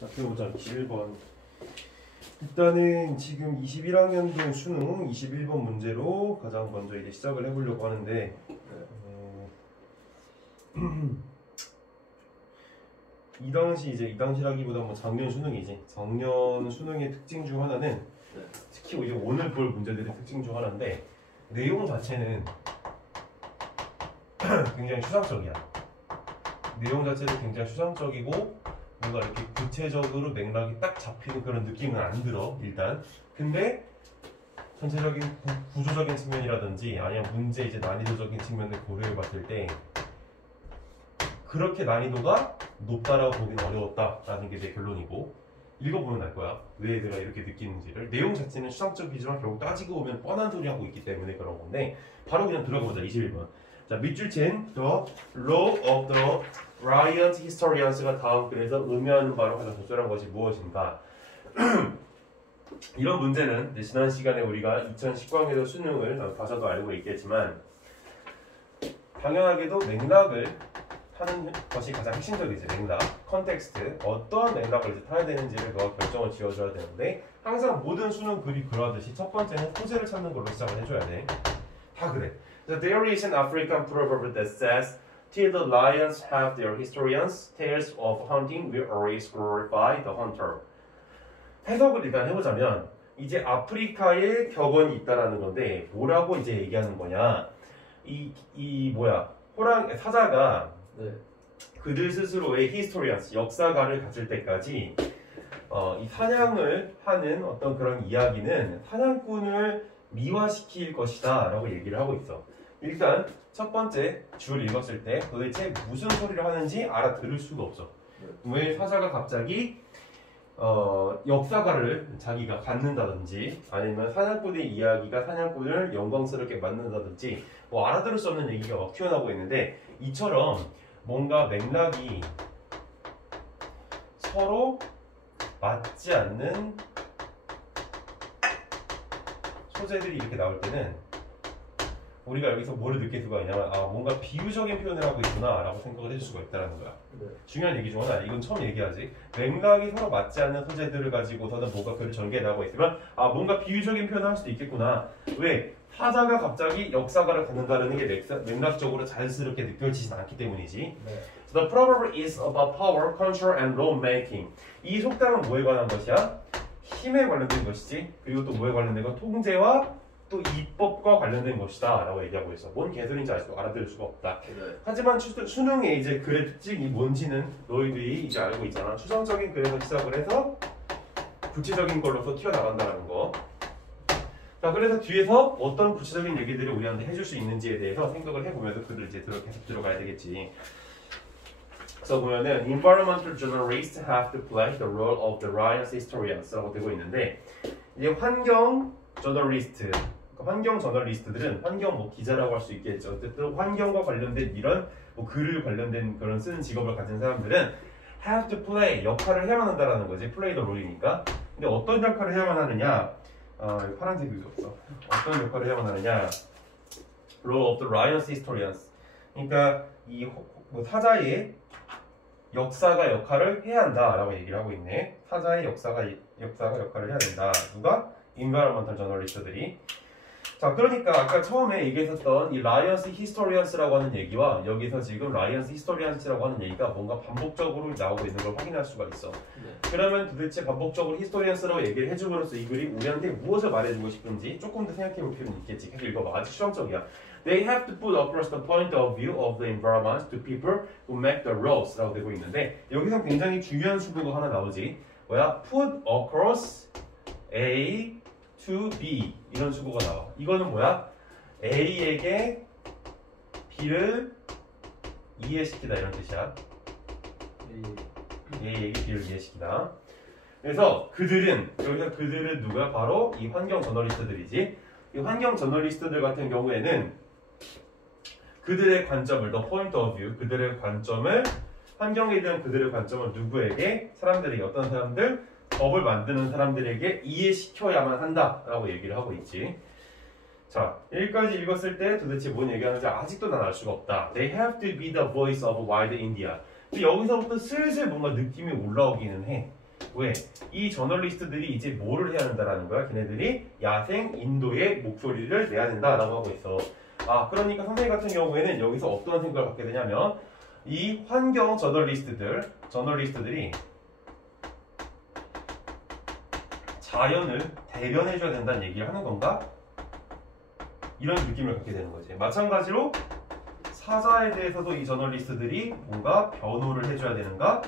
자, 그려보자. 21번. 일단은 지금 21학년도 수능 21번 문제로 가장 먼저 이제 시작을 해보려고 하는데 이 당시라기보다 뭐 작년 수능이지. 작년 수능의 특징 중 하나는 특히 이제 오늘 볼 문제들의 특징 중 하나인데 내용 자체는 굉장히 추상적이야. 내용 자체도 굉장히 추상적이고 뭔가 이렇게 구체적으로 맥락이 딱 잡히는 그런 느낌은 안 들어 일단. 근데 전체적인 구조적인 측면이라든지 아니면 문제 이제 난이도적인 측면을 고려해 봤을 때 그렇게 난이도가 높다라고 보기는 어려웠다라는 게 내 결론이고, 읽어보면 알 거야 왜 내가 이렇게 느끼는지를. 내용 자체는 추상적이지만 결국 따지고 보면 뻔한 소리 하고 있기 때문에 그런 건데, 바로 그냥 들어가보자. 21번. 자, 밑줄 chen the role of the Ryan historians가 다음 글에서 의미하는 바로 가장 적절한 것이 무엇인가. 이런 문제는 지난 시간에 우리가 2019학년도 수능을 봐서도 알고 있겠지만 당연하게도 맥락을 타는 것이 가장 핵심적이지. 맥락, 컨텍스트, 어떠한 맥락을 이제 타야 되는지를 너가 결정을 지어줘야 되는데, 항상 모든 수능 글이 그러하듯이 첫 번째는 소재를 찾는 걸로 시작을 해줘야 돼. 다 그래. There is an African proverb that says, "Till the lions have their historians, tales of hunting will always glorify the hunter." 해석을 일단 해보자면 이제 아프리카에 격언이 있다라는 건데 뭐라고 이제 얘기하는 거냐? 사자가 그들 스스로의 historians, 역사가를 가질 때까지 이 사냥을 하는 어떤 그런 이야기는 사냥꾼을 미화시킬 것이다 라고 얘기를 하고 있어. 일단 첫 번째 줄 읽었을 때 도대체 무슨 소리를 하는지 알아들을 수가 없어. 왜 사자가 갑자기 역사가를 자기가 갖는다든지 아니면 사냥꾼의 이야기가 사냥꾼을 영광스럽게 만든다든지 뭐 알아들을 수 없는 얘기가 막 튀어나오고 있는데, 이처럼 뭔가 맥락이 서로 맞지 않는 소재들이 이렇게 나올 때는 우리가 여기서 뭐를 느낄 수가 있냐면 뭔가 비유적인 표현을 하고 있구나 라고 생각을 해줄 수가 있다는 거야. 중요한 얘기 중 하나, 이건 처음 얘기하지. 맥락이 서로 맞지 않는 소재들을 가지고서는 뭐가 글을 전개해 나가고 있으면 뭔가 비유적인 표현을 할 수도 있겠구나. 왜? 사자가 갑자기 역사가를 갖는다는 게 맥락적으로 자연스럽게 느껴지진 않기 때문이지. The proverb is about power, control, and law making. 이 속담은 뭐에 관한 것이야? 힘에 관련된 것이지. 그리고 또 뭐에 관련된 건 통제와 또 입법과 관련된 것이다 라고 얘기하고 있어. 뭔 개소리인지 알아들을 수가 없다. 하지만 수능의 이제 글의 특징이 뭔지는 너희들이 이제 알고 있잖아. 추상적인 글에서 시작을 해서 구체적인 걸로서 튀어나간다는 거. 자, 그래서 뒤에서 어떤 구체적인 얘기들을 우리한테 해줄 수 있는지에 대해서 생각을 해보면서 글을 이제 계속 들어가야 되겠지. 그래서 보면은 environmental journalists have to play the role of the Ryan historians 라고 되고 있는데, 이제 환경 저널리스트, 환경 저널리스트들은 환경 뭐 기자라고 할 수 있겠죠. 어쨌든 환경과 관련된 이런 뭐 글을 관련된 그런 쓰는 직업을 가진 사람들은 have to play, 역할을 해야만 한다라는 거지. play the role이니까. 근데 어떤 역할을 해야만 하느냐? 파란색이 없어. 어떤 역할을 해야만 하느냐? role of the Ryan historians. 그러니까 이 사자의 역사가 역할을 해야 한다라고 얘기를 하고 있네. 사자의 역사가 역할을 해야 된다. 누가? environmental journalist들이. 자, 그러니까 아까 처음에 얘기했었던 이 Lions historians라고 하는 얘기와 여기서 지금 Lions historians라고 하는 얘기가 뭔가 반복적으로 나오고 있는 걸 확인할 수가 있어. 그러면 도대체 반복적으로 historians라고 얘기를 해줌으로써 이 글이 우리한테 무엇을 말해주고 싶은지 조금 더 생각해 볼 필요는 있겠지. 계속 읽어봐. 아주 추상적이야. They have to put across the point of view of the environment to people who make the rules 라고 되고 있는데, 여기서 굉장히 중요한 수도가 하나 나오지. 뭐야? Put across A to B, 이런 수고가 나와. 이거는 뭐야? A에게 B를 이해시키다 이런 뜻이야. A에게 B를 이해시키다. 그래서 여기서 그들은 누가? 바로 이 환경 저널리스트들이지. 이 환경 저널리스트들 같은 경우에는 그들의 관점을, the point of view, 그들의 관점을, 환경에 대한 그들의 관점을 누구에게? 사람들에게. 어떤 사람들? 법을 만드는 사람들에게 이해시켜야만 한다라고 얘기를 하고 있지. 자, 여기까지 읽었을 때 도대체 뭔 얘기하는지 아직도 난 알 수가 없다. They have to be the voice of wild India. 여기서부터 슬슬 뭔가 느낌이 올라오기는 해. 왜? 이 저널리스트들이 이제 뭐를 해야 한다라는 거야? 걔네들이 야생 인도의 목소리를 내야 된다라고 하고 있어. 아, 그러니까 선생님 같은 경우에는 여기서 어떤 생각을 갖게 되냐면 이 환경 저널리스트들이 자연을 대변해줘야 된다는 얘기를 하는 건가? 이런 느낌을 갖게 되는 거지. 마찬가지로 사자에 대해서도 이 저널리스트들이 뭔가 변호를 해줘야 되는가?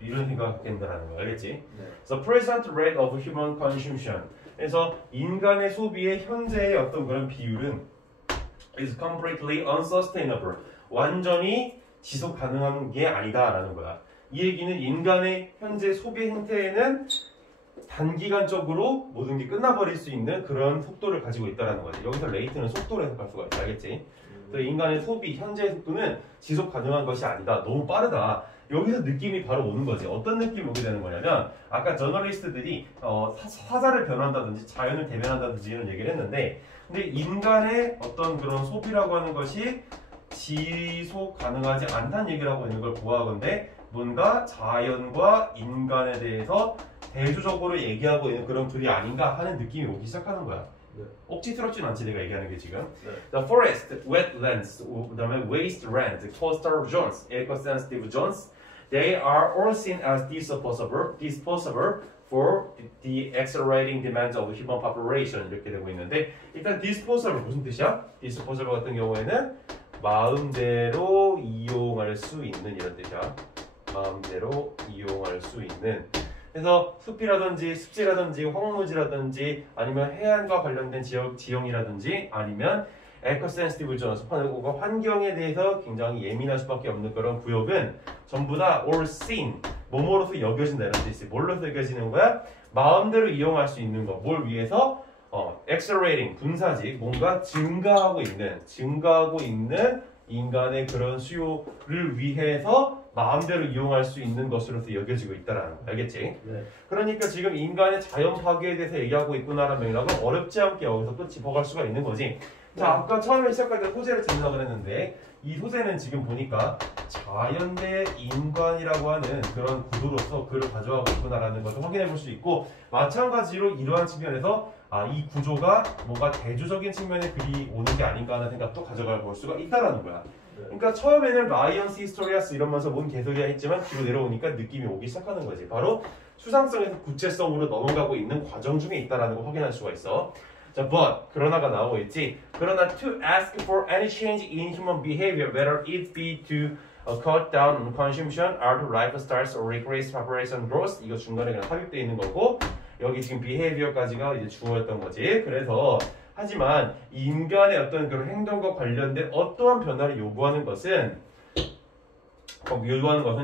이런 생각을 갖게 된다는 거야. 알겠지? 네. The present rate of human consumption. 그래서 인간의 소비의 현재의 어떤 그런 비율은 is completely unsustainable. 완전히 지속 가능한 게 아니다라는 거야. 이 얘기는 인간의 현재 소비 행태에는 단기간적으로 모든 게 끝나버릴 수 있는 그런 속도를 가지고 있다는 거지. 여기서 레이트는 속도로 해석할 수가 있다. 알겠지? 인간의 소비, 현재의 속도는 지속 가능한 것이 아니다. 너무 빠르다. 여기서 느낌이 바로 오는 거지. 어떤 느낌이 오게 되는 거냐면 아까 저널리스트들이 사자를 변한다든지 자연을 대변한다든지 이런 얘기를 했는데 근데 인간의 어떤 그런 소비라고 하는 것이 지속 가능하지 않다는 얘기를 하고 있는 걸 보아하건대 뭔가 자연과 인간에 대해서 대조적으로 얘기하고 있는 그런 글이 아닌가 하는 느낌이 오기 시작하는 거야. 네. 억지스럽진 않지 내가 얘기하는 게 지금. 네. The forest, wetlands, 그다음에 wasteland, coastal zones, eco-sensitive zones, they are all seen as disposable for the accelerating demands of human population 이렇게 되고 있는데 일단 disposable 무슨 뜻이야? disposable 같은 경우에는 마음대로 이용할 수 있는 이런 뜻이야. 마음대로 이용할 수 있는. 그래서 숲이라든지 습지라든지 황무지라든지 아니면 해안과 관련된 지형이라든지 아니면 에코센시티브 존, 환경에 대해서 굉장히 예민할 수밖에 없는 그런 구역은 전부 다 all seen, 뭐뭐로서 여겨진다 이런 뜻이. 뭘로서 여겨지는 거야? 마음대로 이용할 수 있는 거. 뭘 위해서? accelerating, 분사직, 뭔가 증가하고 있는 인간의 그런 수요를 위해서 마음대로 이용할 수 있는 것으로서 여겨지고 있다라는 거. 알겠지? 네. 그러니까 지금 인간의 자연 파괴에 대해서 얘기하고 있구나라는 맥락은 어렵지 않게 여기서 또 짚어갈 수가 있는 거지. 자, 아까 처음에 시작할 때 소재를 찾는다고 그랬는데 이 소재는 지금 보니까 자연 대 인간이라고 하는 그런 구도로서 글을 가져가고 있구나라는 것을 확인해 볼 수 있고 마찬가지로 이러한 측면에서 이 구조가 뭔가 대조적인 측면의 글이 오는 게 아닌가 하는 생각도 가져가 볼 수가 있다라는 거야. 그러니까 처음에는 라이언스 히스토리아스 이러면서 뭔 개소리야 했지만 뒤로 내려오니까 느낌이 오기 시작하는 거지. 바로 수상성에서 구체성으로 넘어가고 있는 과정 중에 있다라는 걸 확인할 수가 있어. 자, but 그러나가 나오고 있지. 그러나 to ask for any change in human behavior, whether it be to cut down on consumption, alter lifestyles, or increase population growth, 이거 중간에 그냥 삽입되어 있는 거고 여기 지금 behavior까지가 이제 주어였던 거지. 그래서 하지만 인간의 어떤 그런 행동과 관련된 어떠한 변화를 요구하는 것은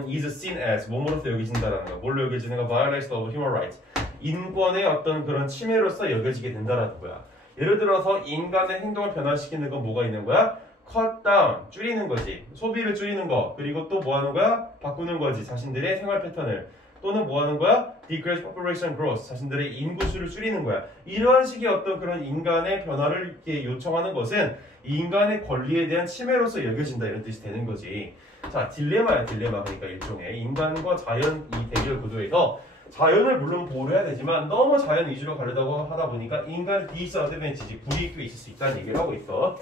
is seen as 뭐뭐로서 여겨진다라는 거. 뭘로 여겨지는가? violation of human rights. 인권의 어떤 그런 침해로서 여겨지게 된다라는 거야. 예를 들어서 인간의 행동을 변화시키는 건 뭐가 있는 거야? cut down, 줄이는 거지. 소비를 줄이는 거. 그리고 또 뭐 하는 거야? 바꾸는 거지. 자신들의 생활 패턴을. 또는 뭐 하는 거야? decrease population growth. 자신들의 인구수를 줄이는 거야. 이러한 식의 어떤 그런 인간의 변화를 이렇게 요청하는 것은 인간의 권리에 대한 침해로서 여겨진다 이런 뜻이 되는 거지. 자, 딜레마야, 딜레마. 그러니까 일종의 인간과 자연 이 대결 구도에서 자연을 물론 보호를 해야 되지만 너무 자연 위주로 가려다고 하다 보니까 인간의 디스어드밴티지, 불이익도 있을 수 있다는 얘기를 하고 있어.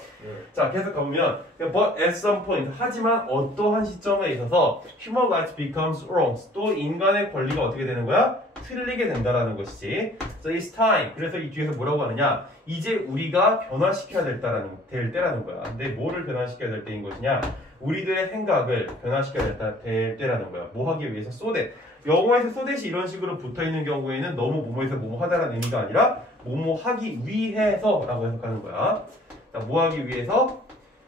자, 계속 가보면 but at some point, 하지만 어떠한 시점에 있어서 human rights becomes wrong. 또 인간의 권리가 어떻게 되는 거야? 틀리게 된다라는 것이지. So it's time. 그래서 이 뒤에서 뭐라고 하느냐? 이제 우리가 변화시켜야 될 때라는 거야. 근데 뭐를 변화시켜야 될 때인 것이냐? 우리들의 생각을 변화시켜야 될 때라는 거야. 뭐 하기 위해서? so that. 영어에서 so that이 이런 식으로 붙어있는 경우에는 너무 뭐뭐해서 뭐뭐 하다라는 의미가 아니라 뭐뭐 하기 위해서 라고 해석하는 거야. 자, 뭐 하기 위해서?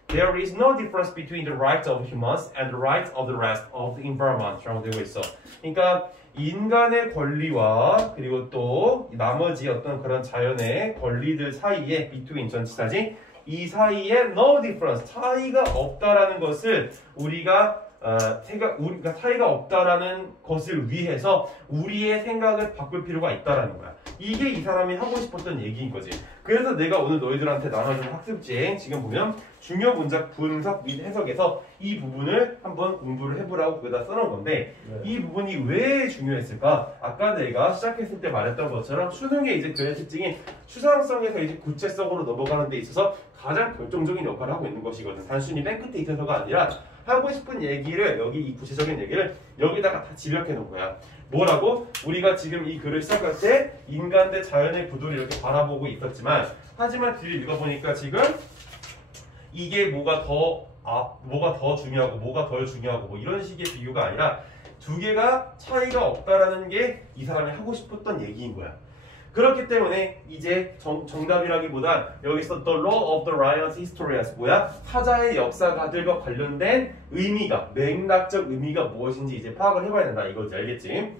There is no difference between the rights of humans and the rights of the rest of the environment 라고 되고 있어. 그러니까 인간의 권리와 그리고 또 나머지 어떤 그런 자연의 권리들 사이에 between 전치사지 이 사이에 no difference 차이가 없다라는 것을 우리가 우리가 사이가 없다라는 것을 위해서 우리의 생각을 바꿀 필요가 있다라는 거야. 이게 이 사람이 하고 싶었던 얘기인 거지. 그래서 내가 오늘 너희들한테 나눠준 학습지에 지금 보면 중요 문장 분석 및 해석에서 이 부분을 한번 공부를 해보라고 거기다 써놓은 건데 이 부분이 왜 중요했을까? 아까 내가 시작했을 때 말했던 것처럼 수능의 이제 그의 특징인 추상성에서 이제 구체성으로 넘어가는 데 있어서 가장 결정적인 역할을 하고 있는 것이거든. 단순히 맨 끝에 있어서가 아니라 하고 싶은 얘기를 여기 이 구체적인 얘기를 여기다가 다 집약해 놓은 거야. 뭐라고? 우리가 지금 이 글을 시작할 때 인간 대 자연의 구도를 이렇게 바라보고 있었지만 하지만 뒤를 읽어보니까 지금 이게 뭐가 더 중요하고 뭐가 덜 중요하고 뭐 이런 식의 비교가 아니라 두 개가 차이가 없다라는 게 이 사람이 하고 싶었던 얘기인 거야. 그렇기 때문에 이제 정답이라기보단 여기서 The Law of the Ryan's Historians 뭐야? 사자의 역사가들과 관련된 의미가 맥락적 의미가 무엇인지 이제 파악을 해봐야 된다 이거지. 알겠지? 네.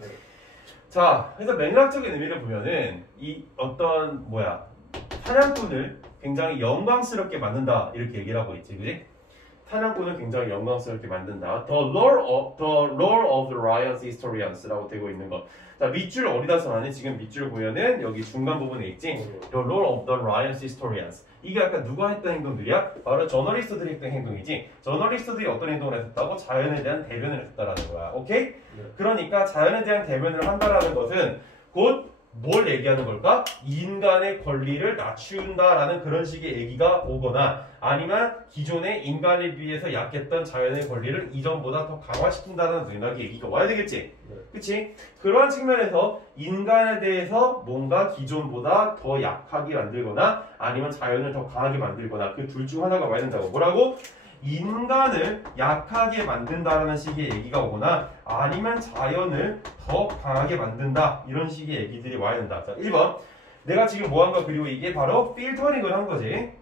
자, 그래서 맥락적인 의미를 보면은 이 어떤 사냥꾼을 굉장히 영광스럽게 만든다 이렇게 얘기를 하고 있지, 그지? 사냥꾼을 굉장히 영광스럽게 만든다. The lore of the Ryan's Historians라고 되고 있는 거. 자, 밑줄 어디다 써놨니? 지금 밑줄 보면은 여기 중간 부분에 있지. The lore of the Ryan's Historians. 이게 아까 누가 했던 행동들이야? 바로 저널리스트들이 했던 행동이지. 저널리스트들이 어떤 행동을 했었다고? 자연에 대한 대변을 했다라는 거야. 오케이? 네. 그러니까 자연에 대한 대변을 한다라는 것은 곧 뭘 얘기하는 걸까? 인간의 권리를 낮춘다라는 그런 식의 얘기가 오거나 아니면 기존의 인간에 비해서 약했던 자연의 권리를 이전보다 더 강화시킨다는 맥락의 얘기가 와야 되겠지? 네. 그치? 그러한 측면에서 인간에 대해서 뭔가 기존보다 더 약하게 만들거나 아니면 자연을 더 강하게 만들거나 그 둘 중 하나가 와야 된다고. 뭐라고? 인간을 약하게 만든다라는 식의 얘기가 오거나 아니면 자연을 더 강하게 만든다 이런 식의 얘기들이 와야 된다. 자, 1번 내가 지금 뭐한가 그리고 이게 바로 필터링을 한 거지.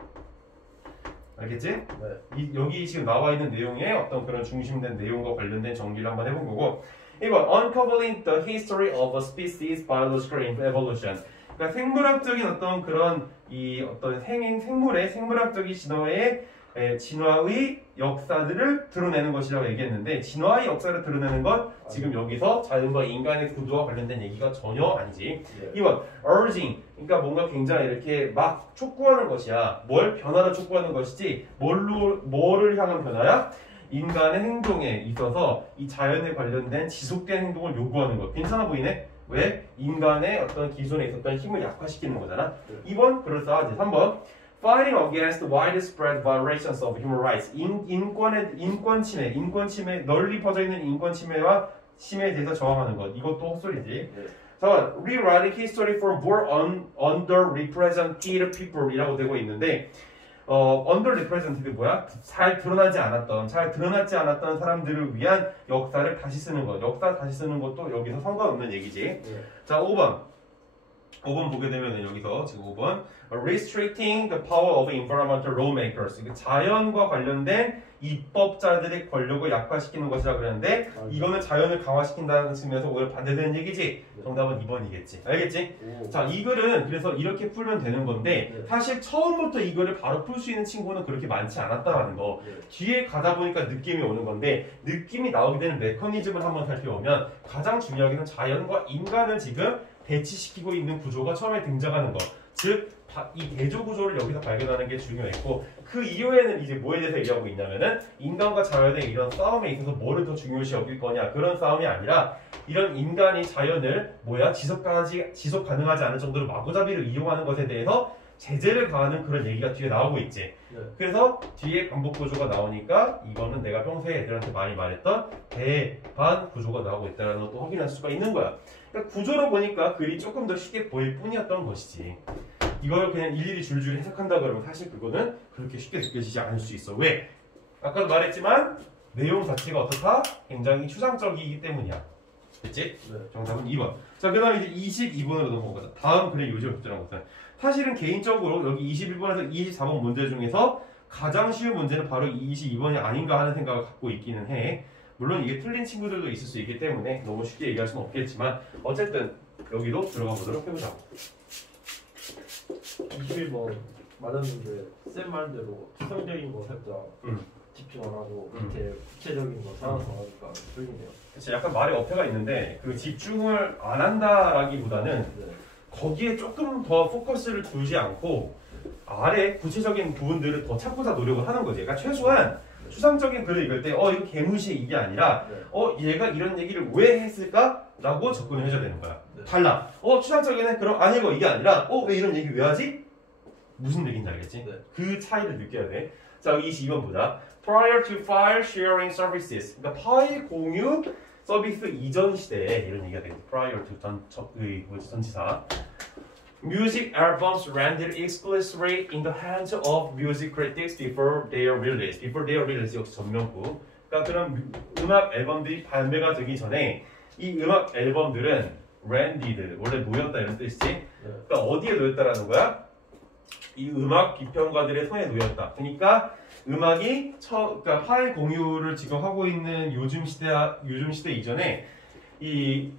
알겠지? 네. 여기 지금 나와 있는 내용에 어떤 그런 중심된 내용과 관련된 정리를 한번 해본 거고 1번 Uncovering the history of a species biological evolution. 그러니까 생물학적인 어떤 그런 어떤 생물의 생물학적인 진화의 역사들을 드러내는 것이라고 얘기했는데 진화의 역사를 드러내는 건 지금 여기서 자연과 인간의 구조와 관련된 얘기가 전혀 아니지. 2번 urging, 그러니까 뭔가 굉장히 이렇게 막 촉구하는 것이야. 뭘 변화를 촉구하는 것이지 뭐를 향한 변화야? 인간의 행동에 있어서 이 자연에 관련된 지속된 행동을 요구하는 것. 괜찮아 보이네? 왜? 인간의 어떤 기존에 있었던 힘을 약화시키는 거잖아. 2번 그럴싸하지. 3번 Fighting against widespread violations of human rights. 인권 침해, 널리 퍼져 있는 인권 침해와 침해에 대해서 저항하는 것. 이것도 헛소리지. 자, Rewriting history for more underrepresented people이라고 되고 있는데, underrepresented 뭐야? 잘 드러나지 않았던 사람들을 위한 역사를 다시 쓰는 것. 역사 다시 쓰는 것도 여기서 상관없는 얘기지. 자, 5번 보게 되면은 여기서 지금 5번 Restricting the power of environmental lawmakers. 자연과 관련된 입법자들의 권력을 약화시키는 것이라고 그랬는데 이거는 자연을 강화시킨다는 측면에서 오히려 반대되는 얘기지. 정답은 2번이겠지. 알겠지? 자, 이 글은 그래서 이렇게 풀면 되는 건데 사실 처음부터 이 글을 바로 풀 수 있는 친구는 그렇게 많지 않았다라는 거. 뒤에 가다 보니까 느낌이 오는 건데 느낌이 나오게 되는 메커니즘을 한번 살펴보면 가장 중요하게는 자연과 인간을 지금 배치시키고 있는 구조가 처음에 등장하는 거. 즉, 이 대조 구조를 여기서 발견하는 게 중요했고 그 이후에는 이제 뭐에 대해서 얘기하고 있냐면은 인간과 자연의 이런 싸움에 있어서 뭐를 더 중요시 여길 거냐 그런 싸움이 아니라 이런 인간이 자연을 지속 가능하지 않을 정도로 마구잡이를 이용하는 것에 대해서 제재를 가하는 그런 얘기가 뒤에 나오고 있지. 그래서 뒤에 반복 구조가 나오니까 이거는 내가 평소에 애들한테 많이 말했던 대반 구조가 나오고 있다는 것도 확인할 수가 있는 거야. 그러니까 구조로 보니까 글이 조금 더 쉽게 보일 뿐이었던 것이지. 이걸 그냥 일일이 줄줄 해석한다 그러면 사실 그거는 그렇게 쉽게 느껴지지 않을 수 있어. 왜? 아까도 말했지만 내용 자체가 어떻다? 굉장히 추상적이기 때문이야. 됐지? 네. 정답은 2번. 자, 그 다음에 이제 22번으로 넘어가자. 다음 글의 요지를 적절한 것은 사실은 개인적으로 여기 21번에서 24번 문제 중에서 가장 쉬운 문제는 바로 22번이 아닌가 하는 생각을 갖고 있기는 해. 물론 이게 틀린 친구들도 있을 수 있기 때문에 너무 쉽게 얘기할 수는 없겠지만 어쨌든 여기도 들어가 보도록 해보자. 21번 맞았는데 쌤 말대로 추상적인 거 살짝 집중 안 하고 밑에 구체적인 거 찾아서 하니까 틀리네요. 그치, 약간 말에 어폐가 있는데 그 집중을 안 한다라기보다는 네. 거기에 조금 더 포커스를 두지 않고 아래 구체적인 부분들을 더 찾고자 노력을 하는 거지. 그러니까 최소한 추상적인 글을 읽을 때 이거 개무시해 이게 아니라 얘가 이런 얘기를 왜 했을까? 라고 접근을 해줘야 되는 거야. 네. 달라. 추상적이네? 그럼 아니고 이게 아니라 왜 이런 얘기 왜 하지? 무슨 얘기인지 알겠지? 네. 그 차이를 느껴야 돼. 자, 22번 보자. Prior to file sharing services. 그러니까 파일 공유 서비스 이전 시대에 이런 얘기가 되겠지. Prior to 전치사. Music albums rendered exclusively in the hands of music critics before their release. Before their release 역시 전명구. 그러니까 그런 음악 앨범들이 발매가 되기 전에 이 음악 앨범들은 rendered 원래 놓였다 이런 뜻이지. 그러니까 어디에 놓였다라는 거야? 이 음악 비평가들의 손에 놓였다. 그러니까 음악이 그러니까 파일 공유를 지금 하고 있는 요즘 시대 이전에 이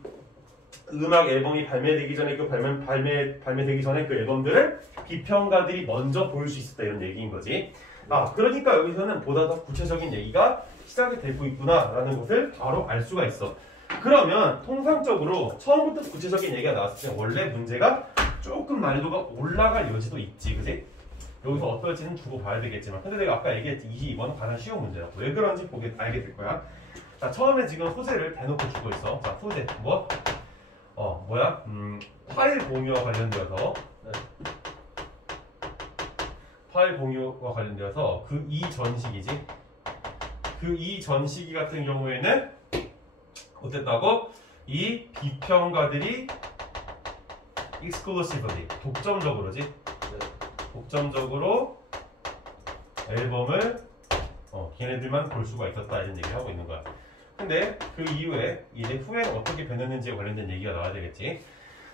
음악 앨범이 발매되기 전에 그 발매되기 전에 그 앨범들을 비평가들이 먼저 볼 수 있었다 이런 얘기인 거지. 그러니까 여기서는 보다 더 구체적인 얘기가 시작이 되고 있구나라는 것을 바로 알 수가 있어. 그러면 통상적으로 처음부터 구체적인 얘기가 나왔을 때 원래 문제가 조금 난이도가 올라갈 여지도 있지, 그지? 여기서 어떨지는 두고 봐야 되겠지만, 근데 내가 아까 얘기했지 22번은 가장 쉬운 문제라고. 왜 그런지 알게 될 거야. 자, 처음에 지금 소재를 대놓고 주고 있어. 자, 소재 뭐? 파일 공유와 관련되어서 파일 공유와 관련되어서 그 이전시기지. 그 이전시기 같은 경우에는 어땠다고? 이 비평가들이 exclusively 독점적으로지. 독점적으로 앨범을 걔네들만 볼 수가 있었다 이런 얘기를 하고 있는 거야. 근데 그 이후에 이제 후에는 어떻게 변했는지에 관련된 얘기가 나와야 되겠지.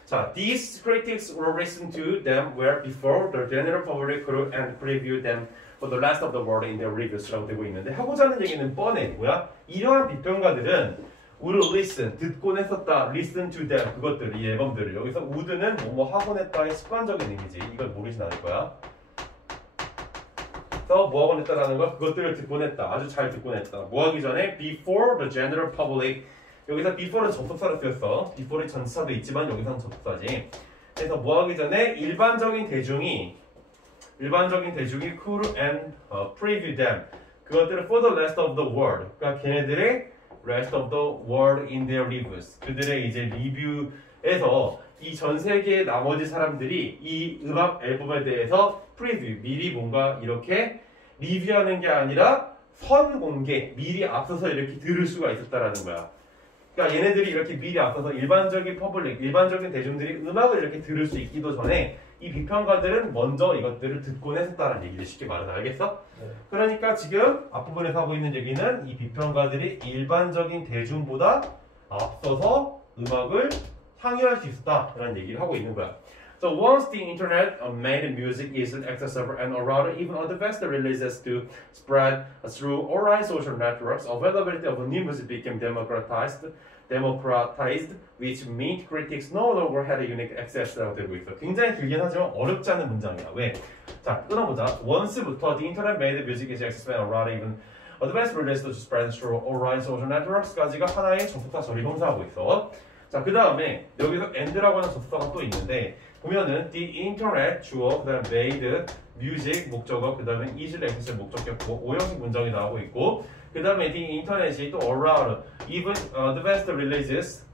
자, these critics will listen to them where before the general public could and preview them for the rest of the world in their reviews라고 되고 있는데 하고자 하는 얘기는 뻔해. 뭐야? 이러한 비평가들은 would listen, 듣곤 했었다, listen to them, 그것들, 이 앨범들을. 여기서 would는 뭐뭐 하곤 했다의 습관적인 의미지. 이걸 모르진 않을 거야. 그래서 뭐 하곤 했다라는 거, 그것들을 듣곤 했다. 아주 잘 듣곤 했다. 뭐 하기 전에 before the general public. 여기서 before는 접속사로 쓰였어. before의 전치사도 있지만 여기서는 접속사지. 그래서 뭐 하기 전에 일반적인 대중이 could and preview them. 그것들을 for the rest of the world. 그러니까 걔네들의 rest of the world in their reviews. 그들의 이제 리뷰에서 이 전 세계의 나머지 사람들이 이 음악 앨범에 대해서 프리뷰, 미리 뭔가 이렇게 리뷰하는 게 아니라 선공개, 미리 앞서서 이렇게 들을 수가 있었다라는 거야. 그러니까 얘네들이 이렇게 미리 앞서서 일반적인 퍼블릭, 일반적인 대중들이 음악을 이렇게 들을 수 있기도 전에 이 비평가들은 먼저 이것들을 듣곤 했었다는 얘기를 쉽게 말해서 알겠어? 네. 그러니까 지금 앞부분에서 하고 있는 얘기는 이 비평가들이 일반적인 대중보다 앞서서 음악을 향유할 수 있었다 라는 얘기를 하고 있는 거야. So once the internet made music easily accessible and allowed even advanced releases to spread through online social networks, availability of new music became democratized, which meant critics no longer had unique access라고 되고 있어. 굉장히 길긴 하지만 어렵지 않은 문장이야. 왜? 자, 끊어보자. once부터 the internet made music easily accessible and allowed even advanced releases to spread through online social networks까지가 하나의 접속사 조리 형사하고 있어. 자, 그 다음에 여기서 and라고 하는 접속사가 또 있는데 보면은 the internet 주어, 그 다음에 made music 목적어, 그 다음에 easily accessible 목적격 5형식 문장이 나오고 있고 그 다음에 the internet이 또 allowed even advanced releases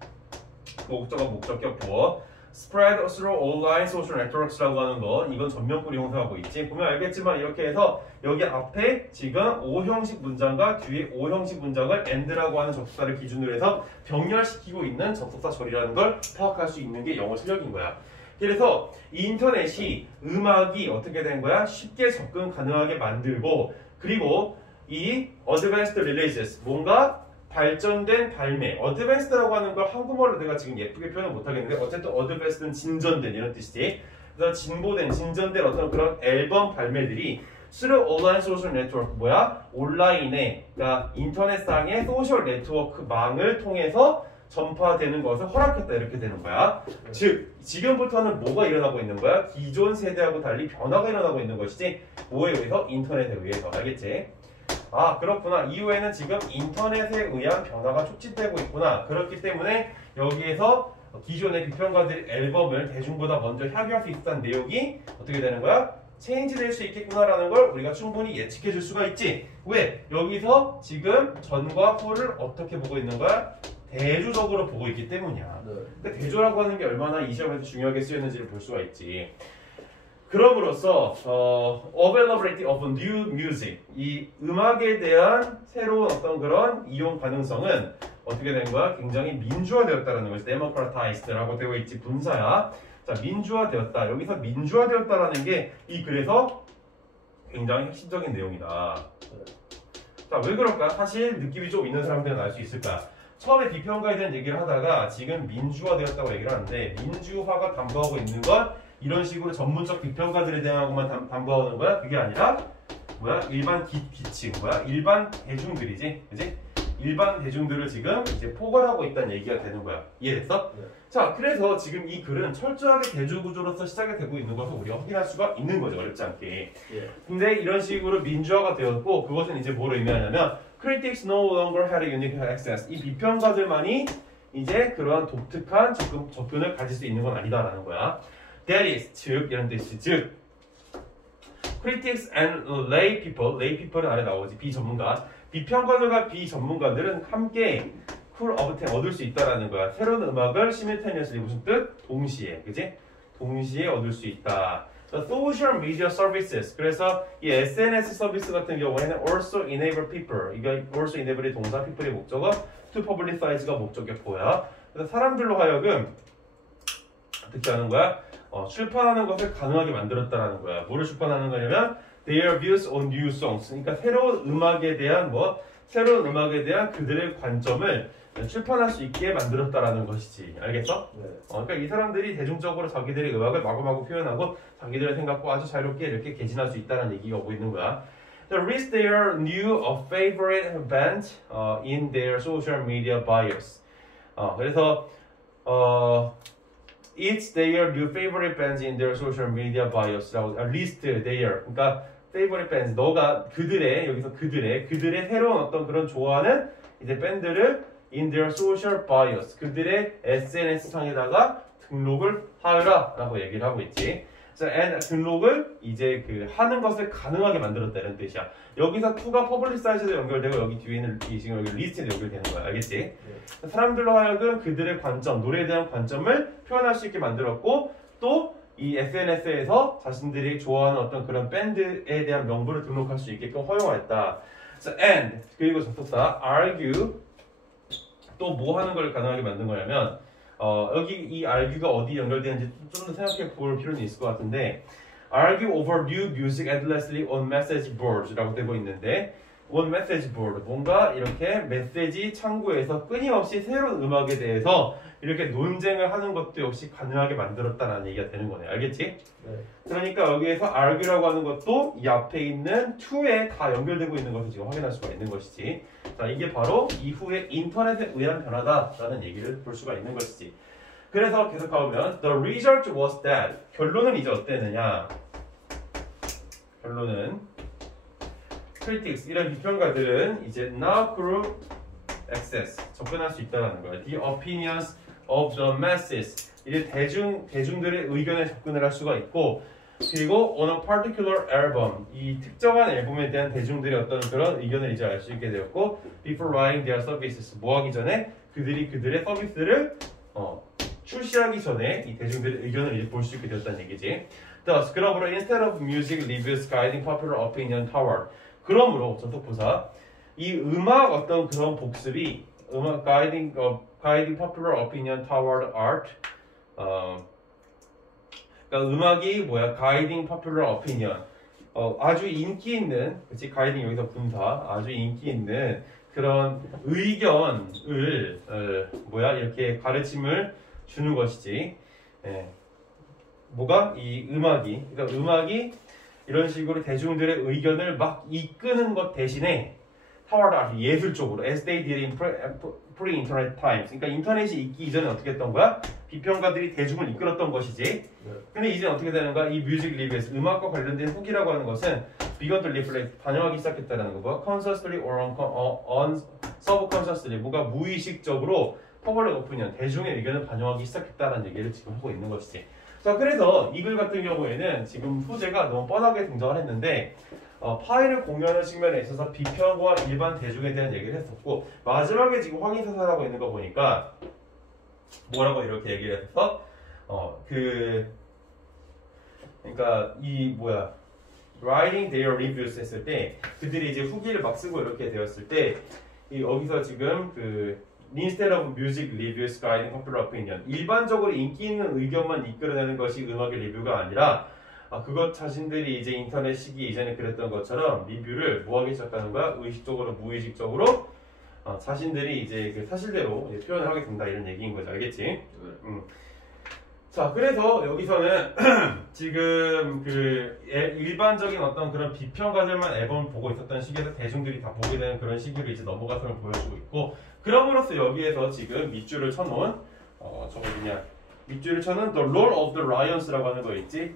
목적어, 목적격 부어 spread through online social networks라고 하는 거 이건 전면구리 형사하고 있지. 보면 알겠지만 이렇게 해서 여기 앞에 지금 5형식 문장과 뒤에 5형식 문장을 and라고 하는 접속사를 기준으로 해서 병렬시키고 있는 접속사 처리라는 걸 파악할 수 있는 게 영어 실력인 거야. 그래서 인터넷이 음악이 어떻게 된 거야? 쉽게 접근 가능하게 만들고 그리고 이 advanced releases 뭔가 발전된 발매, advanced라고 하는 걸 한국말로 내가 지금 예쁘게 표현을 못하겠는데 어쨌든 advanced는 진전된 이런 뜻이지. 그래서 진전된 어떤 그런 앨범 발매들이 through online social network 뭐야? 온라인에 그러니까 인터넷상의 소셜 네트워크 망을 통해서 전파되는 것을 허락했다 이렇게 되는 거야. 즉 지금부터는 뭐가 일어나고 있는 거야? 기존 세대하고 달리 변화가 일어나고 있는 것이지 뭐에 의해서? 인터넷에 의해서. 알겠지? 아 그렇구나. 이후에는 지금 인터넷에 의한 변화가 촉진되고 있구나. 그렇기 때문에 여기에서 기존의 비평가들 앨범을 대중보다 먼저 향유할 수 있다는 내용이 어떻게 되는 거야? 체인지 될 수 있겠구나라는 걸 우리가 충분히 예측해 줄 수가 있지. 왜? 여기서 지금 전과 후를 어떻게 보고 있는 거야? 대조적으로 보고 있기 때문이야. 네. 그러니까 대조라고 하는 게 얼마나 이 시험에서 중요하게 쓰였는지를 볼 수가 있지. 그럼으로써 availability of new music, 이 음악에 대한 새로운 어떤 그런 이용 가능성은 어떻게 된 거야? 굉장히 민주화되었다라는 거지. democratized라고 되어 있지. 분사야. 자, 민주화되었다. 여기서 민주화되었다라는 게 이 글에서 굉장히 핵심적인 내용이다. 자, 왜 그럴까? 사실 느낌이 좀 있는 사람들은 알 수 있을 거야. 처음에 비평가에 대한 얘기를 하다가 지금 민주화되었다고 얘기를 하는데 민주화가 담보하고 있는 건 이런 식으로 전문적 비평가들에 대한것만 담보하는 거야? 그게 아니라 뭐야? 일반 기층 뭐야? 일반 대중들이지, 그지? 일반 대중들을 지금 이제 포괄하고 있다는 얘기가 되는 거야. 이해됐어? 네. 자, 그래서 지금 이 글은 철저하게 대조구조로서 시작이 되고 있는 것을 우리가 확인할 수가 있는 거죠. 어렵지 않게. 예. 근데 이런 식으로 민주화가 되었고 그것은 이제 뭐로 의미하냐면 critics no longer had a unique access. 이 비평가들만이 이제 그러한 독특한 접근을 가질 수 있는 건 아니다라는 거야. That is, 즉 이런 뜻이 즉 critics and lay people은 아래 나오지. 비전문가. 비평가들과 비전문가들은 함께 쿨 어브텐 얻을 수 있다라는 거야. 새로운 음악을 simultaneously 무슨 뜻? 동시에, 그지? 동시에 얻을 수 있다. Social media services. 그래서 이 SNS 서비스 같은 경우에는 also enable people. 이거 also enable의 동사, people의 목적어, to publicize가 목적격보야. 그래서 사람들로 하여금 어떻게 하는 거야? 출판하는 것을 가능하게 만들었다라는 거야. 뭐를 출판하는 거냐면 their views on new songs. 그러니까 새로운 음악에 대한 그들의 관점을 출판할 수 있게 만들었다라는 것이지. 알겠어? 네. 그러니까 이 사람들이 대중적으로 자기들의 음악을 마구마구 표현하고 자기들의 생각과 아주 자유롭게 이렇게 개진할 수 있다는 얘기가 오고 있는 거야. The list their new favorite band in their social media bios. 그래서 It's their new favorite bands in their social media bios라고 list their. 그러니까 favorite bands. 너가 여기서 그들의 새로운 어떤 그런 좋아하는 이제 밴드를 in their social bios. 그들의 SNS 상에다가 등록을 하여라라고 얘기를 하고 있지. and 등록을 이제 하는 것을 가능하게 만들었다는 뜻이야. 여기서 to가 publicize도 연결되고 여기 뒤에는 지금 여기 리스트에도 연결되는 거야. 알겠지? 네. 사람들로 하여금 그들의 관점, 노래에 대한 관점을 표현할 수 있게 만들었고 또 이 SNS에서 자신들이 좋아하는 어떤 그런 밴드에 대한 명부를 등록할 수 있게끔 허용했다. and 그리고 접속사 argue 또 뭐 하는 걸 가능하게 만든 거냐면 여기 이 argue가 어디 연결되는지 좀 더 생각해 볼 필요는 있을 것 같은데 argue over new music endlessly on message boards라고 되고 있는데 on message board 뭔가 이렇게 메시지 창구에서 끊임없이 새로운 음악에 대해서 이렇게 논쟁을 하는 것도 역시 가능하게 만들었다는 얘기가 되는 거네. 알겠지? 네. 그러니까 여기에서 argue라고 하는 것도 이 앞에 있는 to에 다 연결되고 있는 것을 지금 확인할 수가 있는 것이지. 자, 이게 바로 이후에 인터넷에 의한 변화다라는 얘기를 볼 수가 있는 것이지. 그래서 계속 가보면 the result was that 결론은 이제 어땠느냐? 결론은 critics 이런 비평가들은 이제 now could access 접근할 수 있다는 거야. The opinions of the masses 이제 대중들의 의견에 접근을 할 수가 있고 그리고 on a particular album 이 특정한 앨범에 대한 대중들의 어떤 그런 의견을 이제 알 수 있게 되었고 before writing their services 뭐 하기 전에 그들의 서비스를 출시하기 전에 이 대중들의 의견을 이제 볼 수 있게 되었다는 얘기지. Thus 그러므로 instead of music reviews guiding popular opinion toward 그러므로 접속부사 이 음악 어떤 그런 복습이 음악 guiding popular opinion toward art 그러니까 음악이 뭐야? guiding popular opinion 아주 인기 있는 그렇지? guiding 여기서 분사 아주 인기 있는 그런 의견을 이렇게 가르침을 주는 것이지. 예. 뭐가? 이 음악이 그러니까 음악이 이런 식으로 대중들의 의견을 막 이끄는 것 대신에 타워를 예술 쪽으로 as they did in pre-internet times. 그러니까 인터넷이 있기 이전에 어떻게 했던 거야? 비평가들이 대중을 이끌었던 것이지. 네. 근데 이제 어떻게 되는 거야? 이 뮤직 리뷰에서 음악과 관련된 후기라고 하는 것은 began to reflect 반영하기 시작했다는 거 봐. consciously or on subconsciously 뭔가 무의식적으로 public opinion 대중의 의견을 반영하기 시작했다는 얘기를 지금 하고 있는 것이지. 자, 그래서 이 글 같은 경우에는 지금 소재가 너무 뻔하게 등장을 했는데 파일을 공유하는 측면에 있어서 비평과 일반 대중에 대한 얘기를 했었고 마지막에 지금 확인사살하고 있는 거 보니까 뭐라고 이렇게 얘기를 해서 그러니까 이 writing their reviews 했을 때 그들이 이제 후기를 막 쓰고 이렇게 되었을 때 여기서 지금 instead of music reviews guiding popular opinion 일반적으로 인기 있는 의견만 이끌어내는 것이 음악의 리뷰가 아니라 그것 자신들이 이제 인터넷 시기 이전에 그랬던 것처럼 리뷰를 뭐 하기 시작하는 거야? 의식적으로 무의식적으로 자신들이 이제 그 사실대로 이제 표현을 하게 된다 이런 얘기인 거죠. 알겠지? 자, 그래서 여기서는 지금 일반적인 어떤 그런 비평가들만 앨범을 보고 있었던 시기에서 대중들이 다 보게 되는 그런 시기로 이제 넘어가서 보여주고 있고 그럼으로써 여기에서 지금 밑줄을 쳐놓은 밑줄을 쳐는 The Roar of the Lions라고 하는 거 있지?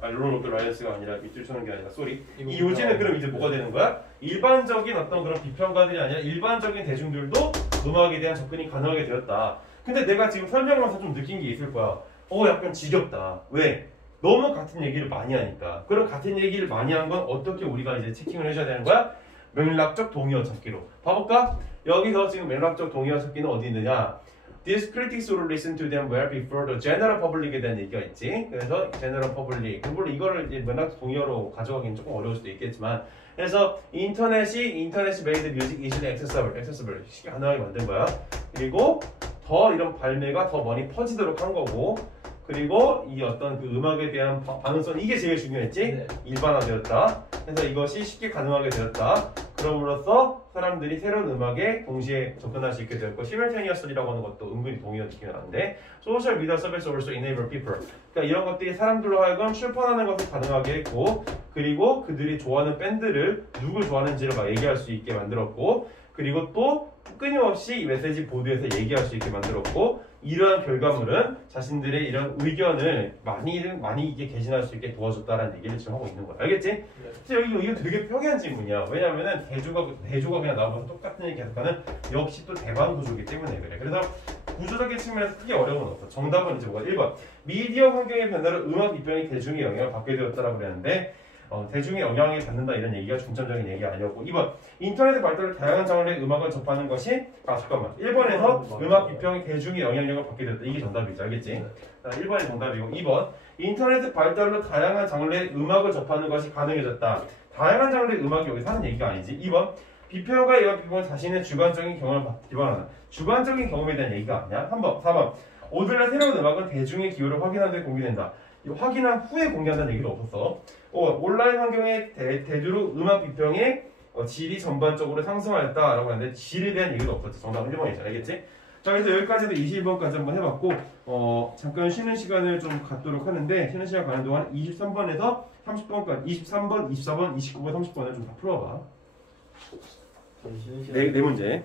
Roar of the Lions가 아니라 밑줄 쳐는 게 아니라 이 요지는 그럼 이제 뭐가 되는 거야? 일반적인 어떤 그런 비평가들이 아니라 일반적인 대중들도 음악에 대한 접근이 가능하게 되었다. 근데 내가 지금 설명하면서 좀 느낀 게 있을 거야. 약간 지겹다. 왜? 너무 같은 얘기를 많이 하니까. 그럼 같은 얘기를 많이 한 건 어떻게 우리가 이제 체킹을 해줘야 되는 거야? 맥락적 동의어 찾기로. 봐볼까? 여기서 지금 맥락적 동의어 찾기는 어디 있느냐? These critics will listen to them well before the general public에 대한 얘기가 있지. 그래서 general public. 물론 이거를 이제 맥락적 동의어로 가져가기는 조금 어려울 수도 있겠지만. 그래서 인터넷이 made music easily accessible. 쉽게 가능하게 만든 거야. 그리고 더 이런 발매가 더 많이 퍼지도록 한 거고. 그리고 이 어떤 그 음악에 대한 반응성 이게 제일 중요했지. 네. 일반화되었다. 그래서 이것이 쉽게 가능하게 되었다. 그럼으로써 사람들이 새로운 음악에 동시에 접근할 수 있게 되었고 simultaneously라고 하는 것도 은근히 동의어 느낌이 나는데 social media service also enable people. 그러니까 이런 것들이 사람들로 하여금 출판하는 것을 가능하게 했고 그리고 그들이 좋아하는 밴드를 누굴 좋아하는지를 막 얘기할 수 있게 만들었고 그리고 또 끊임없이 이 메시지 보드에서 얘기할 수 있게 만들었고 이러한 결과물은 자신들의 이런 의견을 많이 이게 개진할 수 있게 도와줬다라는 얘기를 지금 하고 있는 거야. 알겠지? 네. 그래서 이거 되게 평이한 질문이야. 왜냐면은 대조가 그냥 나와서 똑같은 얘기 계속하는 역시 또 대반 구조이기 때문에 그래. 그래서 구조적인 측면에서 크게 어려움은 없어. 정답은 이제 뭐가 1번 미디어 환경의 변화로 음악 비평이 대중의 영향을 받게 되었다라고 그랬는데 대중의 영향을 받는다 이런 얘기가 중점적인 얘기가 아니었고 2번 인터넷의 발달로 다양한 장르의 음악을 접하는 것이 1번에서 음악 비평이 대중의 영향력을 받게 되었다 이게 정답이죠. 알겠지? 네. 1번이 정답이고 2번 인터넷의 발달로 다양한 장르의 음악을 접하는 것이 가능해졌다. 다양한 장르의 음악이 여기서 하는 얘기가 아니지. 2번 비평과 예와 비평은 자신의 주관적인 경험을 기반하는 주관적인 경험에 대한 얘기가 아니야. 4번 오늘날 새로운 음악은 대중의 기호를 확인하는 데 공개된다. 확인한 후에 공개한다는 얘기는 없었어. 온라인 환경의 대두로 음악 비평의 질이 전반적으로 상승하였다라고 하는데 질에 대한 얘기도 없었지. 정답은 1번이죠. 알겠지? 자, 그래서 여기까지도 21번까지 한번 해봤고 잠깐 쉬는 시간을 좀 갖도록 하는데 쉬는 시간 가는 동안 23번에서 30번까지 23번, 24번, 29번, 30번을 좀 다 풀어봐. 잠시 네 문제.